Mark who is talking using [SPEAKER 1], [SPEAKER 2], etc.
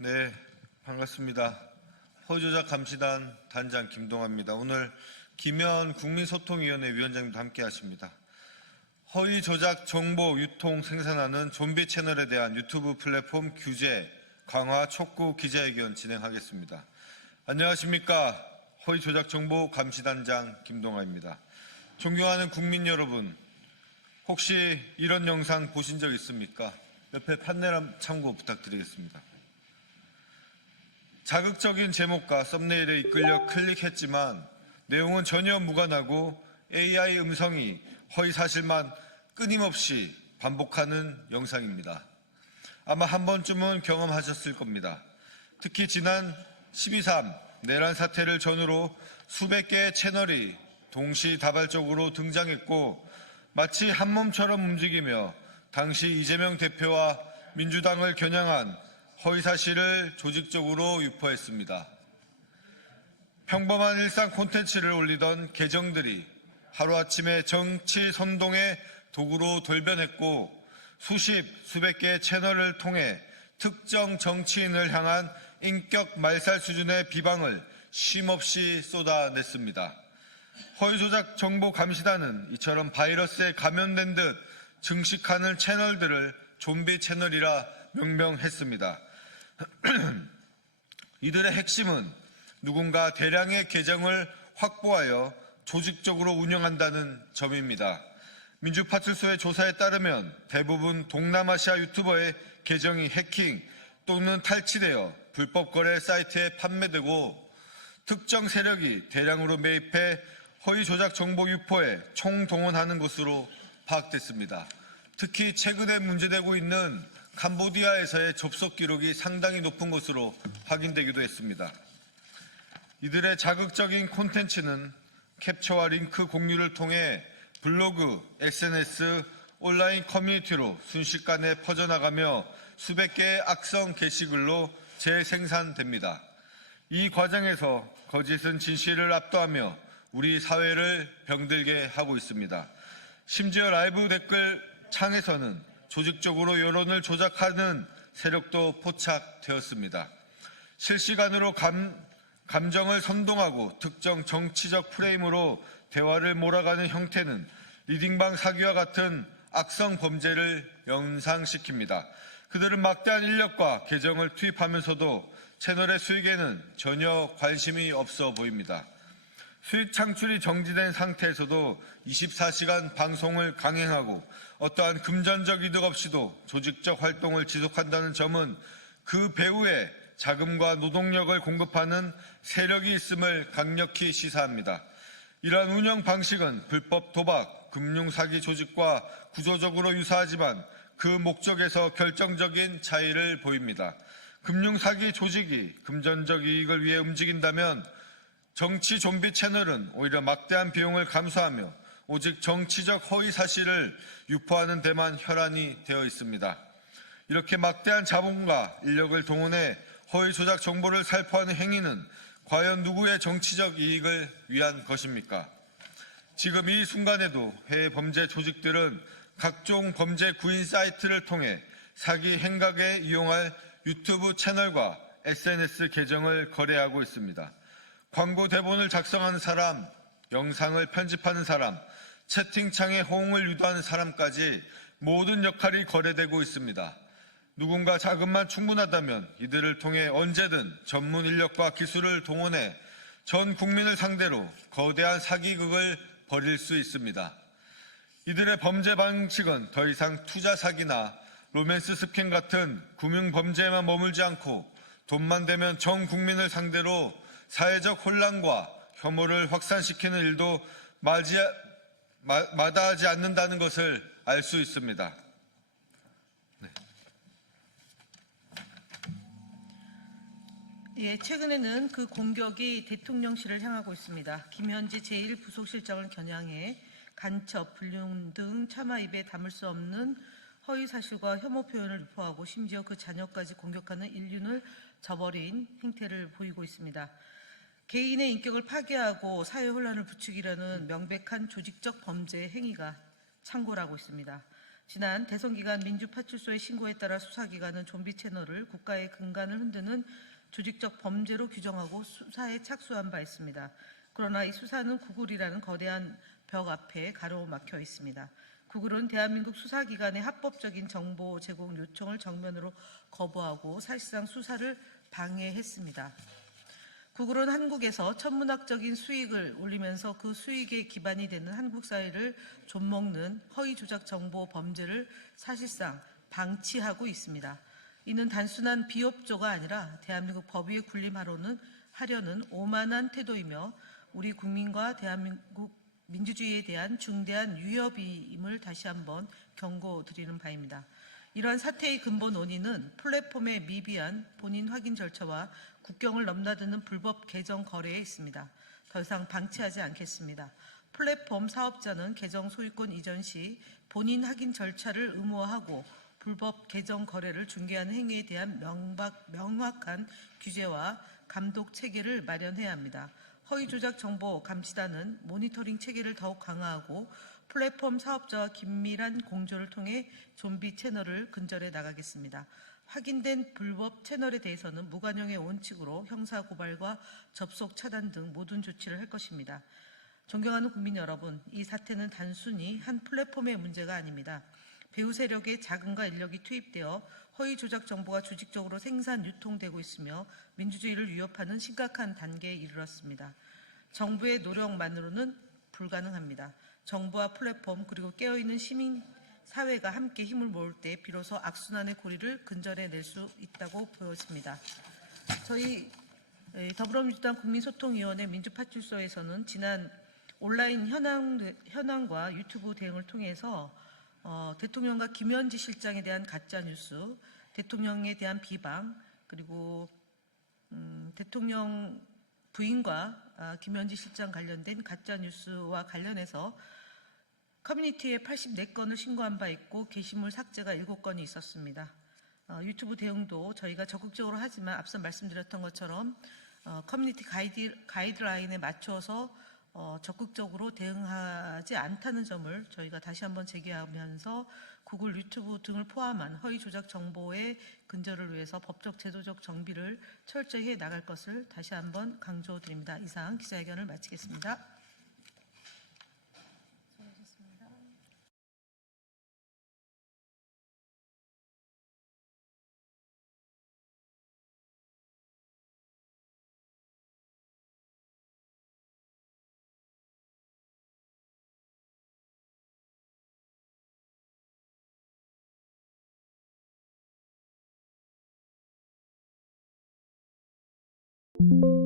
[SPEAKER 1] 네, 반갑습니다. 허위조작 감시단 단장 김동아입니다. 오늘 김현 국민소통위원회 위원장님도 함께 하십니다. 허위조작 정보 유통 생산하는 좀비 채널에 대한 유튜브 플랫폼 규제 강화 촉구 기자회견 진행하겠습니다. 안녕하십니까. 허위조작 정보 감시단장 김동아입니다. 존경하는 국민 여러분, 혹시 이런 영상 보신 적 있습니까? 옆에 판넬 참고 부탁드리겠습니다. 자극적인 제목과 썸네일에 이끌려 클릭했지만 내용은 전혀 무관하고 AI 음성이 허위 사실만 끊임없이 반복하는 영상입니다. 아마 한 번쯤은 경험하셨을 겁니다. 특히 지난 12.3 내란 사태를 전후로 수백 개의 채널이 동시다발적으로 등장했고 마치 한 몸처럼 움직이며 당시 이재명 대표와 민주당을 겨냥한 허위 사실을 조직적으로 유포했습니다. 평범한 일상 콘텐츠를 올리던 계정들이 하루아침에 정치 선동의 도구로 돌변했고 수십, 수백 개의 채널을 통해 특정 정치인을 향한 인격 말살 수준의 비방을 쉼없이 쏟아냈습니다. 허위조작 정보 감시단은 이처럼 바이러스에 감염된 듯 증식하는 채널들을 좀비 채널이라 명명했습니다. 이들의 핵심은 누군가 대량의 계정을 확보하여 조직적으로 운영한다는 점입니다. 민주파출소의 조사에 따르면 대부분 동남아시아 유튜버의 계정이 해킹 또는 탈취되어 불법 거래 사이트에 판매되고 특정 세력이 대량으로 매입해 허위 조작 정보 유포에 총동원하는 것으로 파악됐습니다. 특히 최근에 문제되고 있는 캄보디아에서의 접속 기록이 상당히 높은 것으로 확인되기도 했습니다. 이들의 자극적인 콘텐츠는 캡처와 링크 공유를 통해 블로그, SNS, 온라인 커뮤니티로 순식간에 퍼져나가며 수백 개의 악성 게시글로 재생산됩니다. 이 과정에서 거짓은 진실을 압도하며 우리 사회를 병들게 하고 있습니다. 심지어 라이브 댓글 창에서는 조직적으로 여론을 조작하는 세력도 포착되었습니다. 실시간으로 감, 감정을 선동하고 특정 정치적 프레임으로 대화를 몰아가는 형태는 리딩방 사기와 같은 악성 범죄를 연상시킵니다. 그들은 막대한 인력과 계정을 투입하면서도 채널의 수익에는 전혀 관심이 없어 보입니다. 수익 창출이 정지된 상태에서도 24시간 방송을 강행하고 어떠한 금전적 이득 없이도 조직적 활동을 지속한다는 점은 그 배후에 자금과 노동력을 공급하는 세력이 있음을 강력히 시사합니다. 이러한 운영 방식은 불법 도박, 금융 사기 조직과 구조적으로 유사하지만 그 목적에서 결정적인 차이를 보입니다. 금융 사기 조직이 금전적 이익을 위해 움직인다면 정치 좀비 채널은 오히려 막대한 비용을 감수하며 오직 정치적 허위 사실을 유포하는 데만 혈안이 되어 있습니다. 이렇게 막대한 자본과 인력을 동원해 허위 조작 정보를 살포하는 행위는 과연 누구의 정치적 이익을 위한 것입니까? 지금 이 순간에도 해외 범죄 조직들은 각종 범죄 구인 사이트를 통해 사기 행각에 이용할 유튜브 채널과 SNS 계정을 거래하고 있습니다. 광고 대본을 작성하는 사람, 영상을 편집하는 사람, 채팅창에 호응을 유도하는 사람까지 모든 역할이 거래되고 있습니다. 누군가 자금만 충분하다면 이들을 통해 언제든 전문 인력과 기술을 동원해 전 국민을 상대로 거대한 사기극을 벌일 수 있습니다. 이들의 범죄 방식은 더 이상 투자 사기나 로맨스 스캔 같은 금융 범죄에만 머물지 않고 돈만 되면 전 국민을 상대로 사회적 혼란과 혐오를 확산시키는 일도 마지, 마, 마다하지 않는다는 것을 알 수 있습니다.
[SPEAKER 2] 예, 최근에는 그 공격이 대통령실을 향하고 있습니다. 김현지 제1부속실장을 겨냥해 간첩, 불륜 등 차마 입에 담을 수 없는 허위 사실과 혐오 표현을 유포하고 심지어 그 자녀까지 공격하는 인륜을 저버린 행태를 보이고 있습니다. 개인의 인격을 파괴하고 사회 혼란을 부추기려는 명백한 조직적 범죄 행위가 창궐하고 있습니다. 지난 대선 기간 민주파출소의 신고에 따라 수사기관은 좀비 채널을 국가의 근간을 흔드는 조직적 범죄로 규정하고 수사에 착수한 바 있습니다. 그러나 이 수사는 구글이라는 거대한 벽 앞에 가로막혀 있습니다. 구글은 대한민국 수사기관의 합법적인 정보 제공 요청을 정면으로 거부하고 사실상 수사를 방해했습니다. 구글은 한국에서 천문학적인 수익을 올리면서 그 수익의 기반이 되는 한국 사회를 좀먹는 허위 조작 정보 범죄를 사실상 방치하고 있습니다. 이는 단순한 비협조가 아니라 대한민국 법위에 군림하려는 하려는 오만한 태도이며 우리 국민과 대한민국 민주주의에 대한 중대한 위협임을 다시 한번 경고드리는 바입니다. 이러한 사태의 근본 원인은 플랫폼의 미비한 본인 확인 절차와 국경을 넘나드는 불법 계정 거래에 있습니다. 더 이상 방치하지 않겠습니다. 플랫폼 사업자는 계정 소유권 이전 시 본인 확인 절차를 의무화하고 불법 계정 거래를 중개하는 행위에 대한 명박, 명확한 규제와 감독 체계를 마련해야 합니다. 허위 조작 정보 감시단은 모니터링 체계를 더욱 강화하고 플랫폼 사업자와 긴밀한 공조를 통해 좀비 채널을 근절해 나가겠습니다. 확인된 불법 채널에 대해서는 무관용의 원칙으로 형사 고발과 접속 차단 등 모든 조치를 할 것입니다. 존경하는 국민 여러분, 이 사태는 단순히 한 플랫폼의 문제가 아닙니다. 배후 세력의 자금과 인력이 투입되어 허위 조작 정보가 조직적으로 생산, 유통되고 있으며 민주주의를 위협하는 심각한 단계에 이르렀습니다. 정부의 노력만으로는 불가능합니다. 정부와 플랫폼 그리고 깨어있는 시민 사회가 함께 힘을 모을 때 비로소 악순환의 고리를 근절해낼 수 있다고 보여집니다. 저희 에, 더불어민주당 국민소통위원회 민주파출소에서는 지난 온라인 현황, 현황과 유튜브 대응을 통해서 어, 대통령과 김현지 실장에 대한 가짜 뉴스, 대통령에 대한 비방, 그리고 음, 대통령 부인과 아, 김현지 실장 관련된 가짜 뉴스와 관련해서 커뮤니티에 84건을 신고한 바 있고 게시물 삭제가 7건이 있었습니다. 어, 유튜브 대응도 저희가 적극적으로 하지만 앞서 말씀드렸던 것처럼 어, 커뮤니티 가이드, 가이드라인에 맞춰서 어, 적극적으로 대응하지 않다는 점을 저희가 다시 한번 제기하면서 구글 유튜브 등을 포함한 허위 조작 정보의 근절을 위해서 법적 제도적 정비를 철저히 해 나갈 것을 다시 한번 강조드립니다. 이상 기자회견을 마치겠습니다.
[SPEAKER 3] You